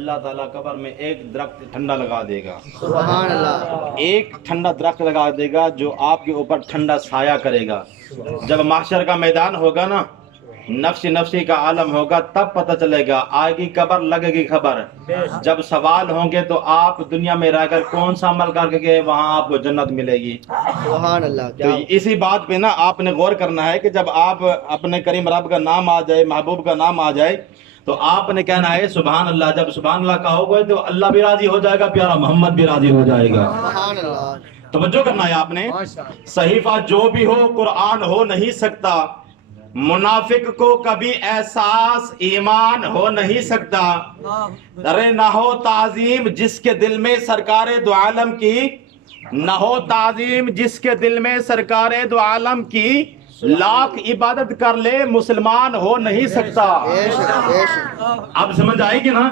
اللہ تعالیٰ قبر میں ایک درخت ٹھنڈا لگا دے گا، سبحان اللہ، ایک ٹھنڈا درخت لگا دے گا جو آپ کے اوپر ٹھنڈا سایہ کرے گا۔ جب محشر کا میدان ہوگا نا، نفسی نفسی کا عالم ہوگا، تب پتہ چلے گا، آئے گی قبر، لگے گی خبر۔ جب سوال ہوں گے تو آپ دنیا میں رہ کر کون سا عمل کر کے گئے، وہاں آپ کو جنت ملے گی۔ سبحان اللہ، تو کیا اسی بات پہ نا آپ نے غور کرنا ہے کہ جب آپ اپنے کریم رب کا نام آ جائے، محبوب کا نام آ جائے، تو آپ نے کہنا ہے سبحان اللہ۔ جب سبحان اللہ کہو گے تو اللہ بھی راضی ہو جائے گا، پیارا محمد بھی راضی ہو جائے گا۔ سبحان اللہ، توجہ کرنا ہے آپ نے، صحیفہ جو بھی ہو قرآن ہو نہیں سکتا، منافق کو کبھی احساس ایمان ہو نہیں سکتا، ارے نہ ہو تعظیم جس کے دل میں سرکار دو عالم کی، نہ ہو تعظیم جس کے دل میں سرکار دو عالم کی، لاکھ عبادت کر لے مسلمان ہو نہیں سکتا۔ بے شک بے شک، اب سمجھ آئے گی نا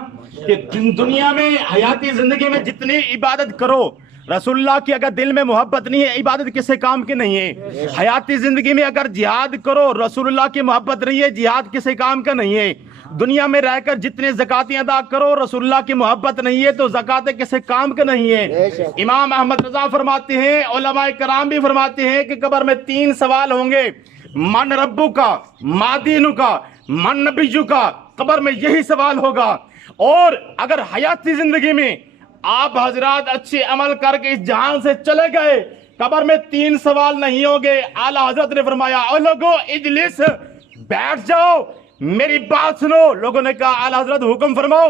کہ دنیا میں حیاتی زندگی میں جتنی عبادت کرو، رسول اللہ کی اگر دل میں محبت نہیں ہے، عبادت کسی کام کی نہیں ہے۔ حیاتی زندگی میں اگر جہاد کرو، رسول اللہ کی محبت نہیں ہے، جہاد کسی کام کا نہیں ہے۔ دنیا میں رہ کر جتنے زکاتیں ادا کرو، رسول اللہ کی محبت نہیں ہے تو زکاتیں کسی کام کا نہیں ہے۔ امام احمد رضا فرماتے ہیں، علماء کرام بھی فرماتے ہیں کہ قبر میں 3 سوال ہوں گے، من ربو کا، ما دینو کا، من نبیو کا۔ قبر میں یہی سوال ہوگا۔ اور اگر حیاتی زندگی میں آپ حضرات اچھے عمل کر کے اس جہان سے چلے گئے، قبر میں 3 سوال نہیں ہوں گے۔ اعلیٰ حضرت نے فرمایا، اے لوگو اجلس، بیٹھ جاؤ، میری بات سنو۔ لوگوں نے کہا اعلیٰ حضرت حکم فرماؤ۔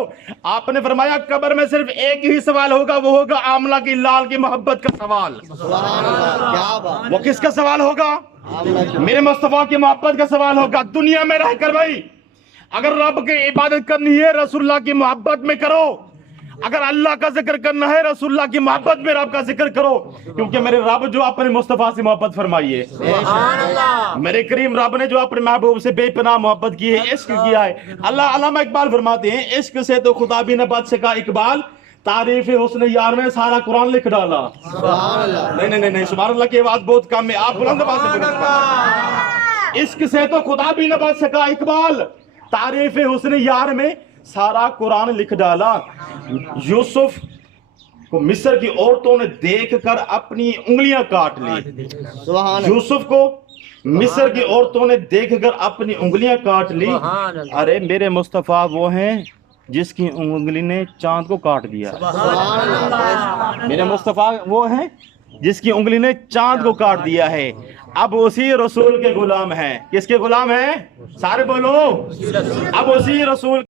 آپ نے فرمایا قبر میں صرف ایک ہی سوال ہوگا، وہ ہوگا آمنہ کی لال کی محبت کا سوال۔ سبحان اللہ، کیا بات، وہ کس کا سوال ہوگا؟ میرے مصطفیٰ کی محبت کا سوال ہوگا۔ دنیا میں رہ کر بھائی اگر رب کی عبادت کرنی ہے، رسول اللہ کی محبت میں کرو۔ اگر اللہ کا ذکر کرنا ہے، رسول اللہ کی محبت میں رب کا ذکر کرو، کیونکہ میرے رب جو اپنے مصطفیٰ سے محبت فرمائی ہے، میرے کریم رب نے جو اپنے محبوب سے بے پناہ محبت کی ہے، عشق کیا ہے۔ اللہ علامہ اقبال فرماتے ہیں، عشق سے تو خدا بھی نہ بچ سکا اقبال، تعریف حسن یار میں سارا قرآن لکھ ڈالا۔ سبحان اللہ، نہیں، سبحان اللہ کی آواز بہت کم ہے، آپ بلند آواز سے بولیں۔ عشق سے تو خدا بھی نہ بچ سکا اقبال، تعریف حسن یار میں سارا قرآن لکھ ڈالا۔ یوسف کو مصر کی عورتوں نے دیکھ کر اپنی انگلیاں کاٹ لی۔ سبحان اللہ، یوسف کو مصر کی عورتوں نے دیکھ کر اپنی انگلیاں کاٹ لی۔ ارے میرے مصطفیٰ وہ ہیں جس کی انگلی نے چاند کو کاٹ دیا۔ سبحان اللہ، میرے مصطفیٰ وہ ہیں جس کی انگلی نے چاند کو کاٹ دیا ہے۔ اب اسی رسول کے غلام ہیں۔ کس کے غلام ہیں؟ سارے بولو، اب اسی رسول